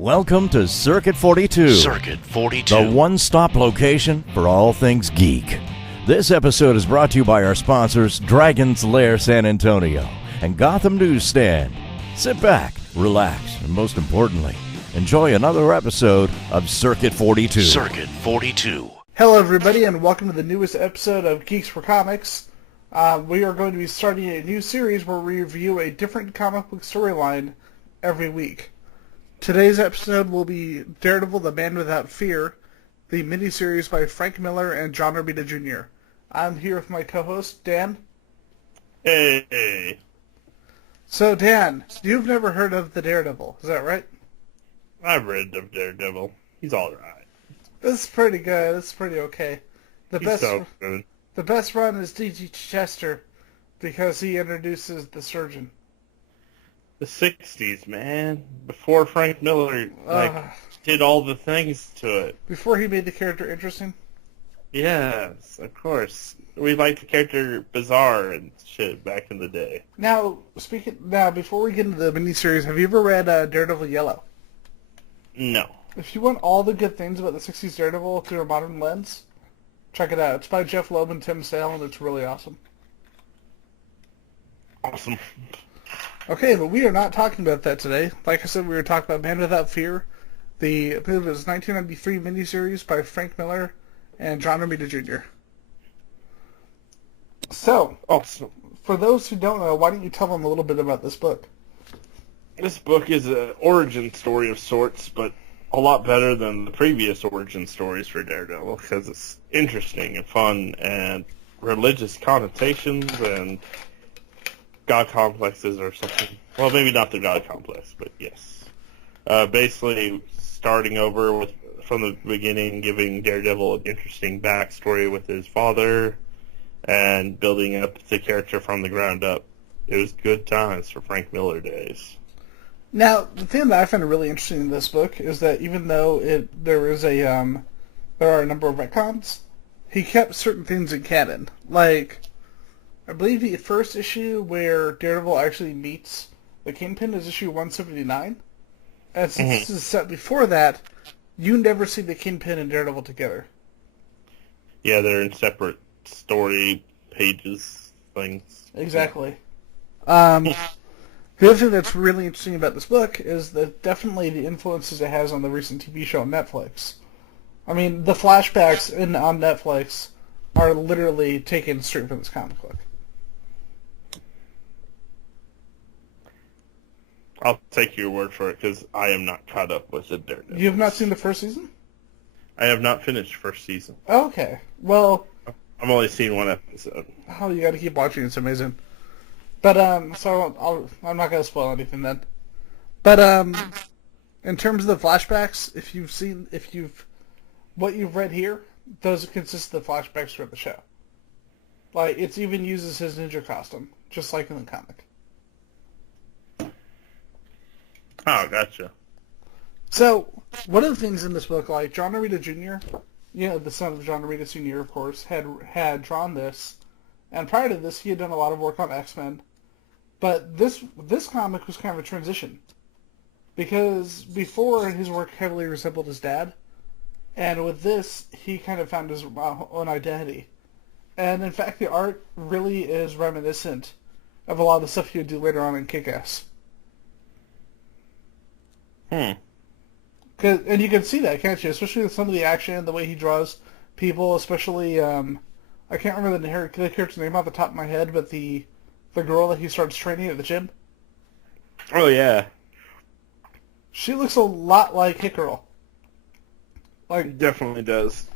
Welcome to Circuit 42. Circuit 42. The one-stop location for all things geek. This episode is brought to you by our sponsors, Dragon's Lair San Antonio and Gotham Newsstand. Sit back, relax, and most importantly, enjoy another episode of Circuit 42. Circuit 42. Hello, everybody, and welcome to the newest episode of Geeks4Comics. We are going to be starting a new series where we review a different comic book storyline every week. Today's episode will be Daredevil, the Man Without Fear, the miniseries by Frank Miller and John Romita Jr. I'm here with my co-host, Dan. Hey. So, Dan, you've never heard of the Daredevil, is that right? I've read of Daredevil. He's alright. This is pretty good. This is pretty okay. He's so good. The best run is D.G. Chester because he introduces the Surgeon. The 60s, man. Before Frank Miller, did all the things to it. Before he made the character interesting? Yes, of course. We liked the character bizarre and shit back in the day. Now, before we get into the miniseries, have you ever read Daredevil Yellow? No. If you want all the good things about the 60s Daredevil through a modern lens, check it out. It's by Jeff Loeb and Tim Sale, and it's really awesome. Awesome. Okay, but we are not talking about that today. Like I said, we were talking about Man Without Fear. It was 1993 miniseries by Frank Miller and John Romita Jr. So, Awesome. For those who don't know, why don't you tell them a little bit about this book? This book is an origin story of sorts, but a lot better than the previous origin stories for Daredevil, because it's interesting and fun and religious connotations and God complexes or something. Well, maybe not the God complex, but yes. Basically, starting over from the beginning, giving Daredevil an interesting backstory with his father, and building up the character from the ground up. It was good times for Frank Miller days. Now, the thing that I find really interesting in this book is that even though there are a number of retcons, he kept certain things in canon. Like, I believe the first issue where Daredevil actually meets the Kingpin is issue 179. And since this is set before that, you never see the Kingpin and Daredevil together. Yeah, they're in separate story pages, things. Exactly. The other thing that's really interesting about this book is that definitely the influences it has on the recent TV show on Netflix. I mean, the flashbacks on Netflix are literally taken straight from this comic book. I'll take your word for it, because I am not caught up with the Daredevil. You have not seen the first season? I have not finished first season. Okay. Well, I've only seen one episode. oh, you got to keep watching. It's amazing. But so I'm not gonna spoil anything then. But in terms of the flashbacks, what you've read here, those consist of the flashbacks for the show. Like, it even uses his ninja costume, just like in the comic. Oh, gotcha. So, one of the things in this book, like John Romita Jr., the son of John Romita Sr., of course, had drawn this, and prior to this, he had done a lot of work on X-Men. But this comic was kind of a transition, because before his work heavily resembled his dad, and with this, he kind of found his own identity. And in fact, the art really is reminiscent of a lot of the stuff he would do later on in Kick-Ass. And you can see that, can't you? Especially with some of the action, the way he draws people, especially, I can't remember the character's name off the top of my head, but the girl that he starts training at the gym. Oh, yeah. She looks a lot like Hit Girl. It definitely does.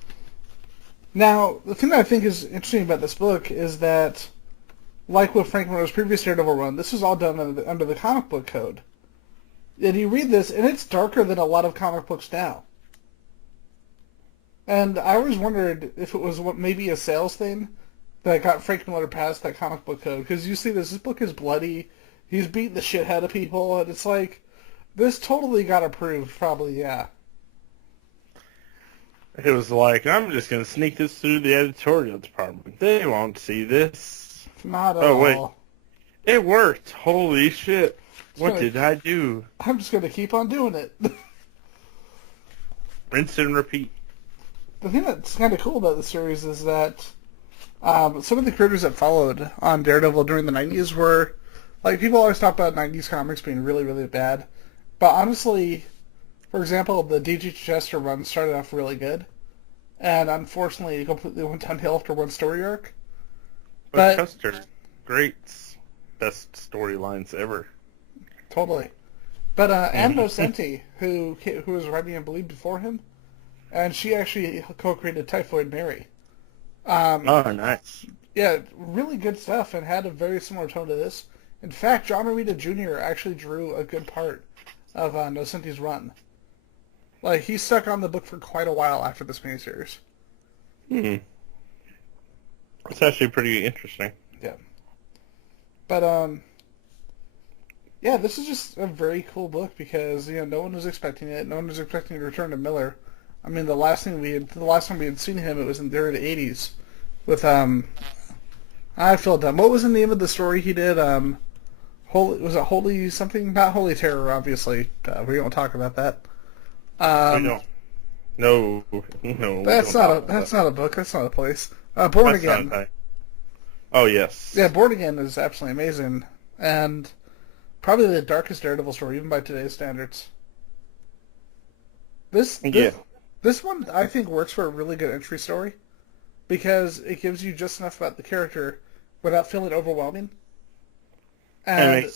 Now, the thing that I think is interesting about this book is that, like with Frank Miller's previous Daredevil run, this was all done under the comic book code. And you read this, and it's darker than a lot of comic books now. And I always wondered if it was maybe a sales thing that got Frank Miller past that comic book code. Because you see this book is bloody, he's beating the shit out of people, and it's like, this totally got approved, probably, yeah. It was like, I'm just going to sneak this through the editorial department. They won't see this. Not at all. Wait. It worked. Holy shit. What did I do? I'm just going to keep on doing it. rinse and repeat. The thing that's kind of cool about the series is that some of the creators that followed on Daredevil during the 90s were, like, people always talk about 90s comics being really, really bad. But honestly, for example, the D.G. Chester run started off really good. And unfortunately, it completely went downhill after one story arc. But Chester, great, best storylines ever. Totally. But Ann Nocenti, who was writing and believed before him, and she actually co-created Typhoid Mary. Oh, nice. Yeah, really good stuff, and had a very similar tone to this. In fact, John Romita Jr. actually drew a good part of Nocenti's run. Like, he stuck on the book for quite a while after this miniseries. It's actually pretty interesting. Yeah. But, yeah, this is just a very cool book because, no one was expecting it. No one was expecting to return to Miller. I mean, the last time we had seen him, it was in the early 80s with, I feel dumb. What was the name of the story he did? Was it Holy something? Not Holy Terror, obviously. We don't talk about that. We don't. No. That's not a book. That's not a place. Born Again. Oh, yes. Yeah, Born Again is absolutely amazing. And probably the darkest Daredevil story, even by today's standards. This one, I think, works for a really good entry story because it gives you just enough about the character without feeling overwhelming. And,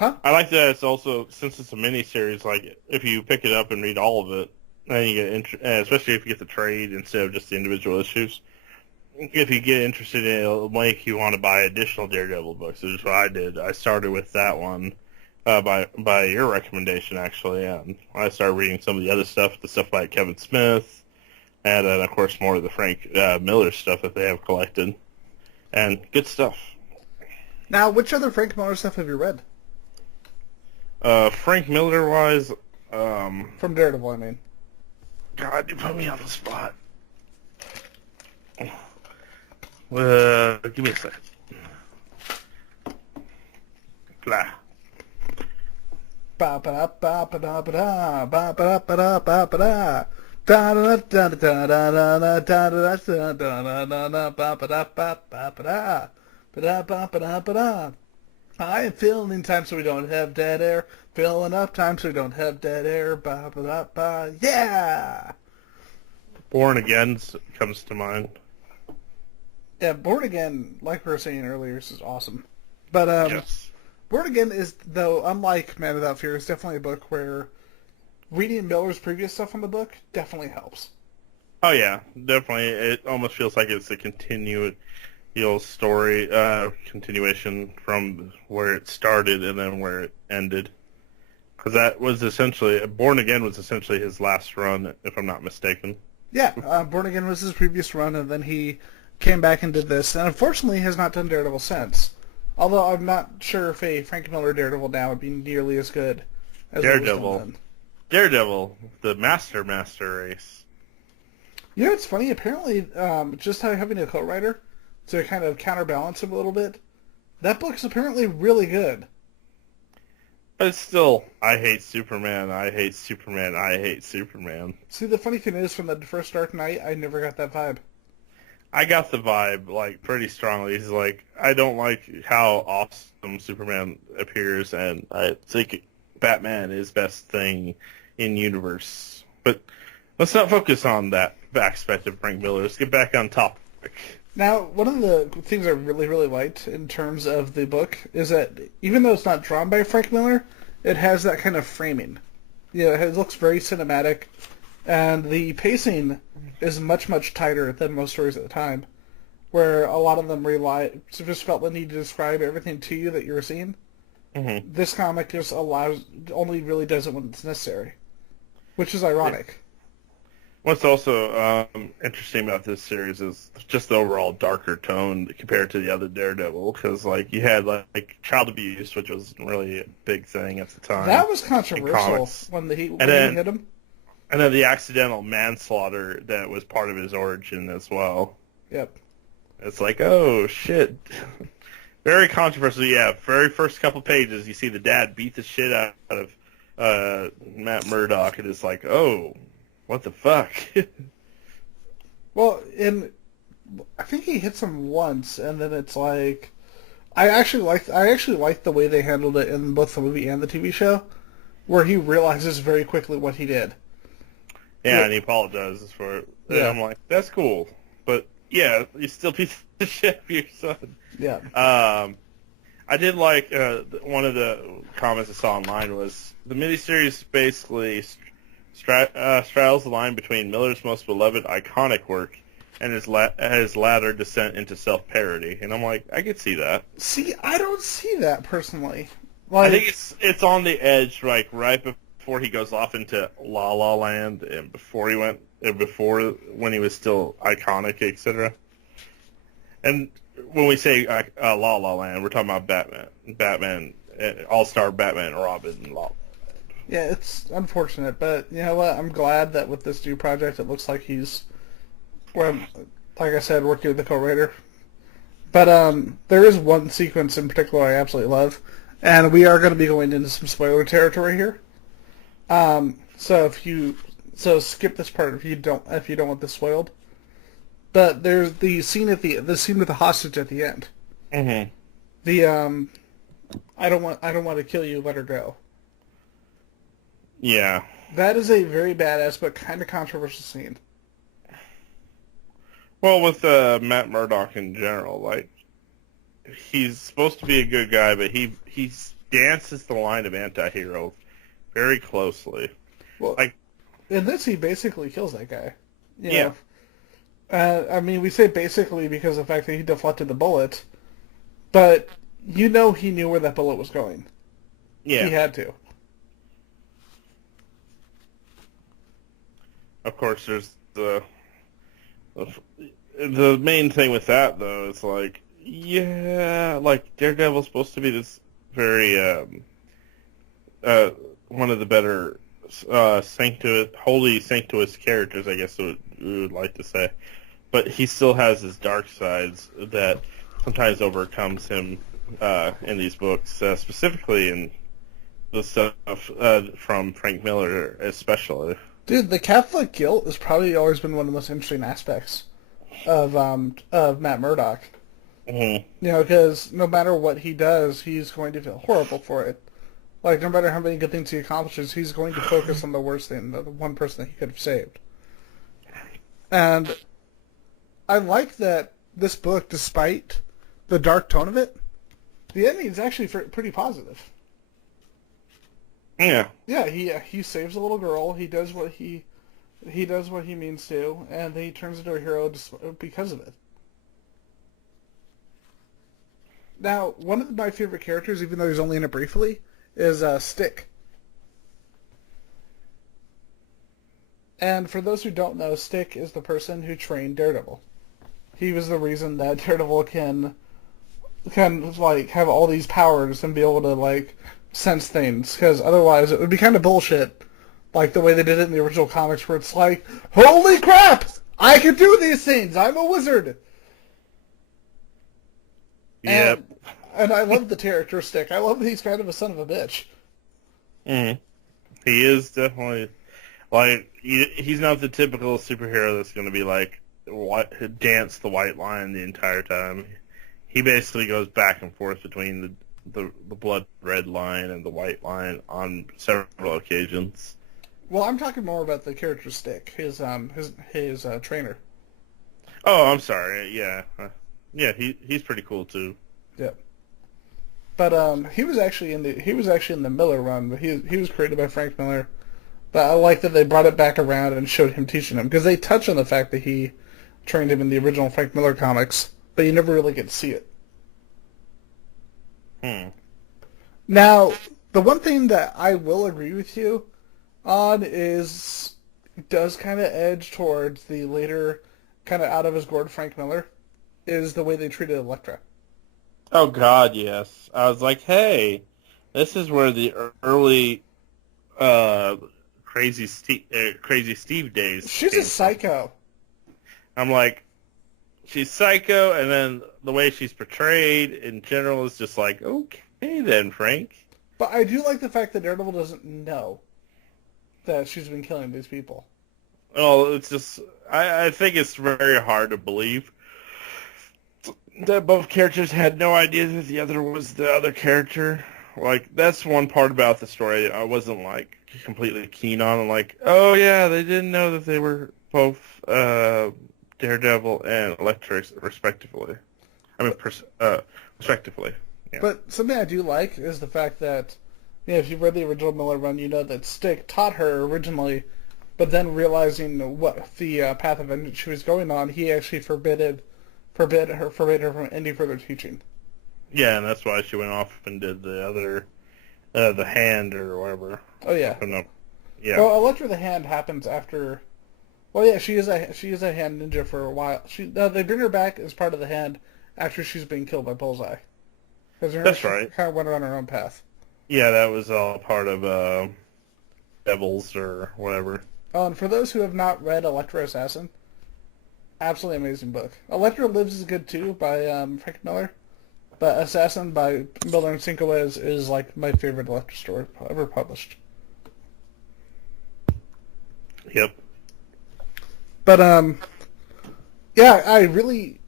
I like that it's also, since it's a mini-series, like, if you pick it up and read all of it, then you get, especially if you get the trade instead of just the individual issues, if you get interested in it, it'll make you want to buy additional Daredevil books, which is what I did. I started with that one by your recommendation, actually, and I started reading some of the other stuff, the stuff by Kevin Smith, and then, of course, more of the Frank Miller stuff that they have collected. And good stuff. Now, which other Frank Miller stuff have you read? Frank Miller-wise... From Daredevil, I mean. God, you put me on the spot. Give me a second. Blah. Ba ba da ba ba da ba da ba ba da ba ba da da da da da da da da da da da ba ba da ba ba da ba da ba ba da. I am filling time so we don't have dead air. Filling up time so we don't have dead air. Ba ba da ba. Yeah. Born Again comes to mind. Yeah, Born Again, like we were saying earlier, is awesome. But Yes. Born Again is, though, unlike Man Without Fear, is definitely a book where reading Miller's previous stuff on the book definitely helps. Oh yeah, definitely. It almost feels like it's a continuation from where it started and then where it ended. Because that was essentially, Born Again was essentially his last run, if I'm not mistaken. Yeah, Born Again was his previous run, and then he came back and did this, and unfortunately has not done Daredevil since. Although I'm not sure if a Frank Miller Daredevil now would be nearly as good as Daredevil. Daredevil, the master race. You know what's funny? Apparently, just having a co-writer to kind of counterbalance him a little bit, that book's apparently really good. But it's still, I hate Superman, I hate Superman, I hate Superman. See, the funny thing is, from the first Dark Knight, I never got that vibe. I got the vibe, like, pretty strongly. He's like, I don't like how awesome Superman appears, and I think Batman is best thing in universe. But let's not focus on that aspect of Frank Miller. Let's get back on topic. Now, one of the things I really, really liked in terms of the book is that even though it's not drawn by Frank Miller, it has that kind of framing. It looks very cinematic, and the pacing is much, much tighter than most stories at the time, where a lot of them just felt the need to describe everything to you that you're seeing. Mm-hmm. This comic just only really does it when it's necessary, which is ironic. What's also interesting about this series is just the overall darker tone compared to the other Daredevil, because like you had like child abuse, which was really a big thing at the time. That was controversial when he hit him. And then the accidental manslaughter that was part of his origin as well. Yep. It's like, oh, shit. Very controversial, yeah. Very first couple pages, you see the dad beat the shit out of Matt Murdock, and it's like, oh, what the fuck? Well, I think he hits him once, and then it's like, I actually like the way they handled it in both the movie and the TV show, where he realizes very quickly what he did. Yeah, and he apologizes for it. And Yeah. I'm like, that's cool. But, yeah, you still piece of shit for your son. Yeah. I did like, one of the comments I saw online was, the miniseries basically straddles the line between Miller's most beloved iconic work and his latter descent into self-parody. And I'm like, I could see that. See, I don't see that personally. I think it's on the edge, like, right before he goes off into La La Land and before when he was still iconic, etc. And when we say La La Land, we're talking about Batman, All-Star Batman and Robin and La La Land. Yeah, it's unfortunate, but you know what? I'm glad that with this new project, it looks like he's, well, like I said, working with the co-writer. But there is one sequence in particular I absolutely love, and we are going to be going into some spoiler territory here. So skip this part if you don't want this spoiled. But there's the scene with the hostage at the end. Mm-hmm. The I don't want to kill you, let her go. Yeah. That is a very badass but kind of controversial scene. Well, with Matt Murdock in general, like, he's supposed to be a good guy, but he dances the line of anti-hero very closely. Well, like, in this, he basically kills that guy. You yeah. know? I mean, we say basically because of the fact that he deflected the bullet, but you know he knew where that bullet was going. Yeah. He had to. Of course, there's the main thing with that, though, is like, yeah, like, Daredevil's supposed to be this very, one of the better, holy sanctuous characters, I guess we would like to say. But he still has his dark sides that sometimes overcomes him, in these books, specifically in the stuff, from Frank Miller, especially. Dude, the Catholic guilt has probably always been one of the most interesting aspects of Matt Murdock. Mm-hmm. You know, because no matter what he does, he's going to feel horrible for it. Like, no matter how many good things he accomplishes, he's going to focus on the worst thing, the one person that he could have saved. And I like that this book, despite the dark tone of it, the ending is actually pretty positive. Yeah. Yeah, he saves a little girl. He does what he means to, and then he turns into a hero because of it. Now, one of my favorite characters, even though he's only in it briefly, is Stick. And for those who don't know, Stick is the person who trained Daredevil. He was the reason that Daredevil can like have all these powers and be able to like sense things, because otherwise it would be kind of bullshit, like the way they did it in the original comics, where it's like, holy crap, I can do these things, I'm a wizard. Yep. And I love the character Stick. I love that he's kind of a son of a bitch. Mm-hmm. He is definitely, like, he's not the typical superhero that's going to be like, dance the white line the entire time. He basically goes back and forth between the blood red line and the white line on several occasions. Well, I'm talking more about the character Stick, his trainer. Oh, I'm sorry. Yeah, yeah. He's pretty cool too. Yep. But he was actually in the Miller run, but he was created by Frank Miller. But I like that they brought it back around and showed him teaching him, because they touch on the fact that he trained him in the original Frank Miller comics, but you never really get to see it. Now, the one thing that I will agree with you on is it does kind of edge towards the later, kind of out of his gourd Frank Miller, is the way they treated Elektra. Oh God, yes. I was like, hey, this is where the early Crazy Steve days. She's a psycho. I'm like, she's psycho, and then the way she's portrayed in general is just like, okay then, Frank. But I do like the fact that Daredevil doesn't know that she's been killing these people. Well, it's just I think it's very hard to believe that both characters had no idea that the other was the other character. Like, that's one part about the story I wasn't, like, completely keen on. I'm like, oh, yeah, they didn't know that they were both Daredevil and Elektra, respectively. I mean, respectively. Yeah. But something I do like is the fact that, if you've read the original Miller run, you know that Stick taught her originally, but then realizing what the path of vengeance she was going on, he actually forbade her from any further teaching. Yeah, and that's why she went off and did the other, the hand or whatever. Oh yeah. Yeah. Well, Elektra the Hand happens after. Well, yeah, she is a hand ninja for a while. They bring her back as part of the Hand after she's been killed by Bullseye. That's right. Kind of went on her own path. Yeah, that was all part of Devils or whatever. Oh, and for those who have not read Elektra Assassin, absolutely amazing book. Elektra Lives is good too by Frank Miller, but Assassin by Miller and Cinquez is like my favorite Elektra story ever published. Yep. But yeah, I really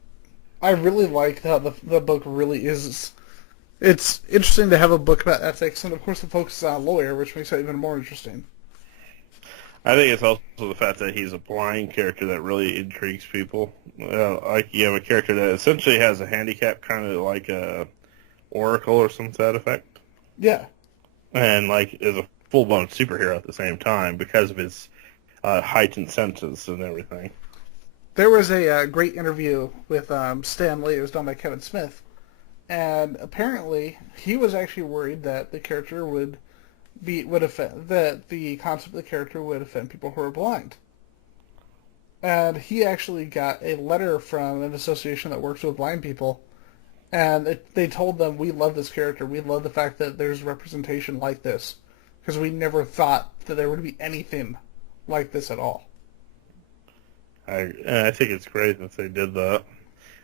like how the book really is. It's interesting to have a book about ethics, and of course the focus is on a lawyer, which makes it even more interesting. I think it's also the fact that he's a blind character that really intrigues people. Like, you have a character that essentially has a handicap, kind of like a Oracle or some to that effect. Yeah. And, like, is a full-blown superhero at the same time because of his heightened senses and everything. There was a great interview with Stan Lee. It was done by Kevin Smith. And apparently, he was actually worried that the character would offend, that the concept of the character would offend people who are blind. And he actually got a letter from an association that works with blind people, and they told them, "We love this character. We love the fact that there's representation like this, because we never thought that there would be anything like this at all." I think it's great that they did that.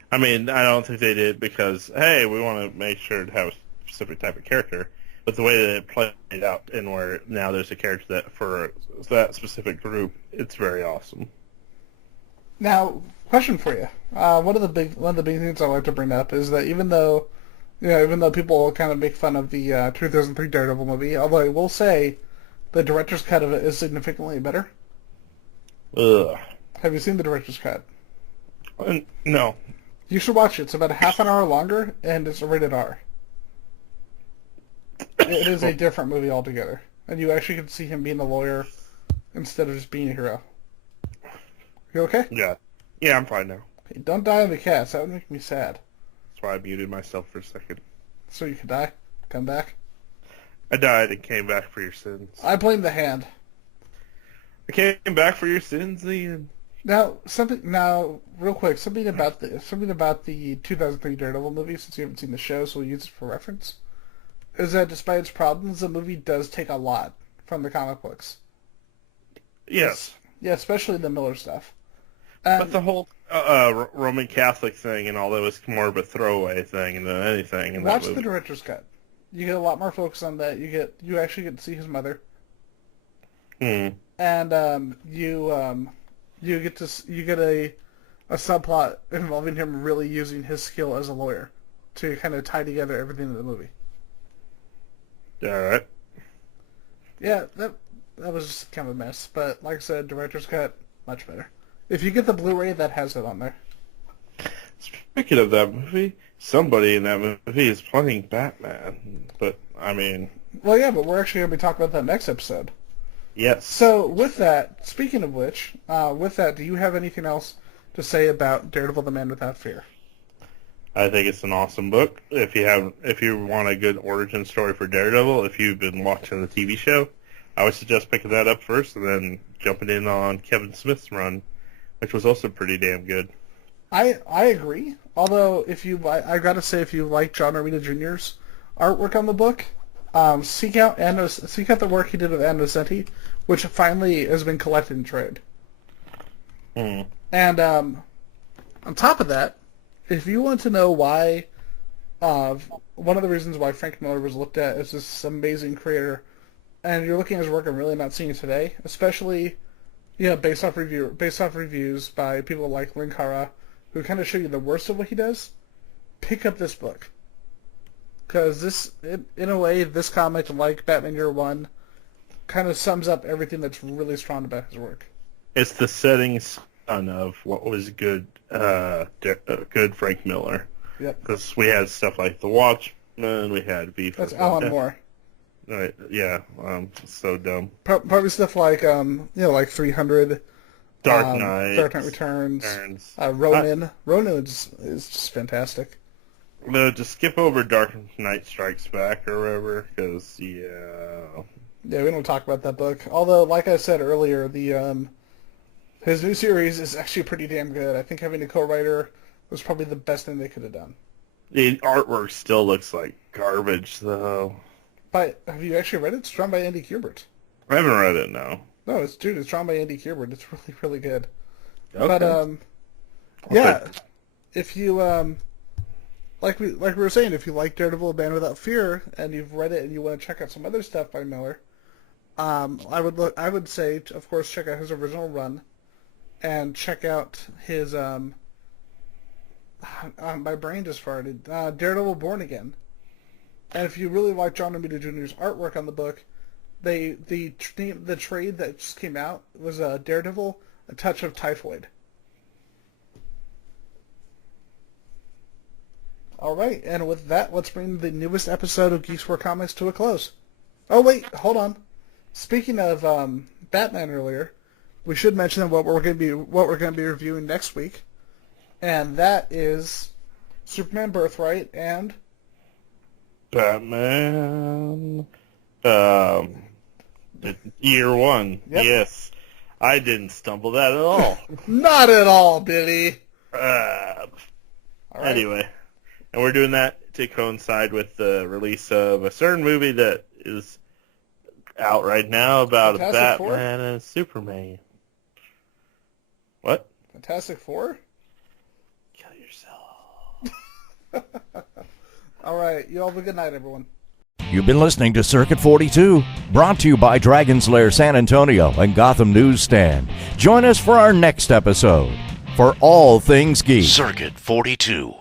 I mean, I don't think they did because, hey, we want to make sure to have a specific type of character. But the way that it played out and where now there's a character that for that specific group, it's very awesome. Now, question for you. One of the big things I like to bring up is that even though people kind of make fun of the 2003 Daredevil movie, although I will say the director's cut of it is significantly better. Ugh. Have you seen the director's cut? No. You should watch it. It's about a half an hour longer, and it's rated R. It is a different movie altogether. And you actually get to see him being a lawyer instead of just being a hero. You okay? Yeah. Yeah, I'm fine now. Hey, don't die on the cast. That would make me sad. That's why I muted myself for a second. So you could die? Come back? I died and came back for your sins. I blame the Hand. I came back for your sins, Ian. Now, real quick, something about the 2003 Daredevil movie, since you haven't seen the show, so we'll use it for reference, is that despite its problems, the movie does take a lot from the comic books. Yes. Yeah, especially the Miller stuff. But the whole Roman Catholic thing and all that was more of a throwaway thing than anything in that watch movie. the director's cut. You get a lot more focus on that. You actually get to see his mother. Hmm. And you get a subplot involving him really using his skill as a lawyer to kind of tie together everything in the movie. All right. Yeah, that was just kind of a mess, but like I said, director's cut, much better. If you get the Blu-ray, that has it on there. Speaking of that movie, somebody in that movie is playing Batman. But, I mean... Well, yeah, but we're actually going to be talking about that next episode. Yes. So, with that, speaking of which, do you have anything else to say about Daredevil the Man Without Fear? I think it's an awesome book. If you want a good origin story for Daredevil, if you've been watching the TV show, I would suggest picking that up first and then jumping in on Kevin Smith's run, which was also pretty damn good. I agree. Although, I gotta say, if you like John Romita Jr.'s artwork on the book, seek out the work he did with Anno Nocenti, which finally has been collected in trade. Mm. And on top of that, if you want to know why, one of the reasons why Frank Miller was looked at as this amazing creator, and you're looking at his work and really not seeing it today, especially based off reviews by people like Linkara, who kind of show you the worst of what he does, pick up this book. Because in a way, this comic, like Batman Year One, kind of sums up everything that's really strong about his work. It's the setting sun of what was good Frank Miller. Yep. Because we had stuff like The Watchmen, we had Beef. That's Alan Moore. Right, yeah, so dumb. Probably stuff like, like 300. Dark Knight. Dark Knight Returns. Ronin. Ronin is just fantastic. No, just skip over Dark Knight Strikes Back or whatever, because, yeah, we don't talk about that book. Although, like I said earlier, his new series is actually pretty damn good. I think having a co-writer was probably the best thing they could have done. The artwork still looks like garbage, though. But have you actually read it? It's drawn by Andy Kubert. I haven't read it, no. No, it's drawn by Andy Kubert. It's really, really good. Okay. But if you like we were saying, if you like Daredevil, Man Without Fear, and you've read it and you want to check out some other stuff by Miller, I would say, of course, check out his original run, and check out his my brain just farted. Daredevil Born Again. And if you really like John Romita Jr.'s artwork on the book, the trade that just came out was Daredevil, A Touch of Typhoid. All right, and with that, let's bring the newest episode of Geeks4Comics to a close. Oh wait, hold on. Speaking of Batman earlier, we should mention what we're going to be reviewing next week, and that is Superman Birthright and Batman. Year One. Yep. Yes, I didn't stumble that at all. Not at all, Billy. All right. Anyway, and we're doing that to coincide with the release of a certain movie that is out right now about Fantastic a Batman and Superman. What? Fantastic Four? Kill yourself. All right, you all have a good night, everyone. You've been listening to Circuit 42, brought to you by Dragon's Lair San Antonio and Gotham Newsstand. Join us for our next episode. For all things geek. Circuit 42.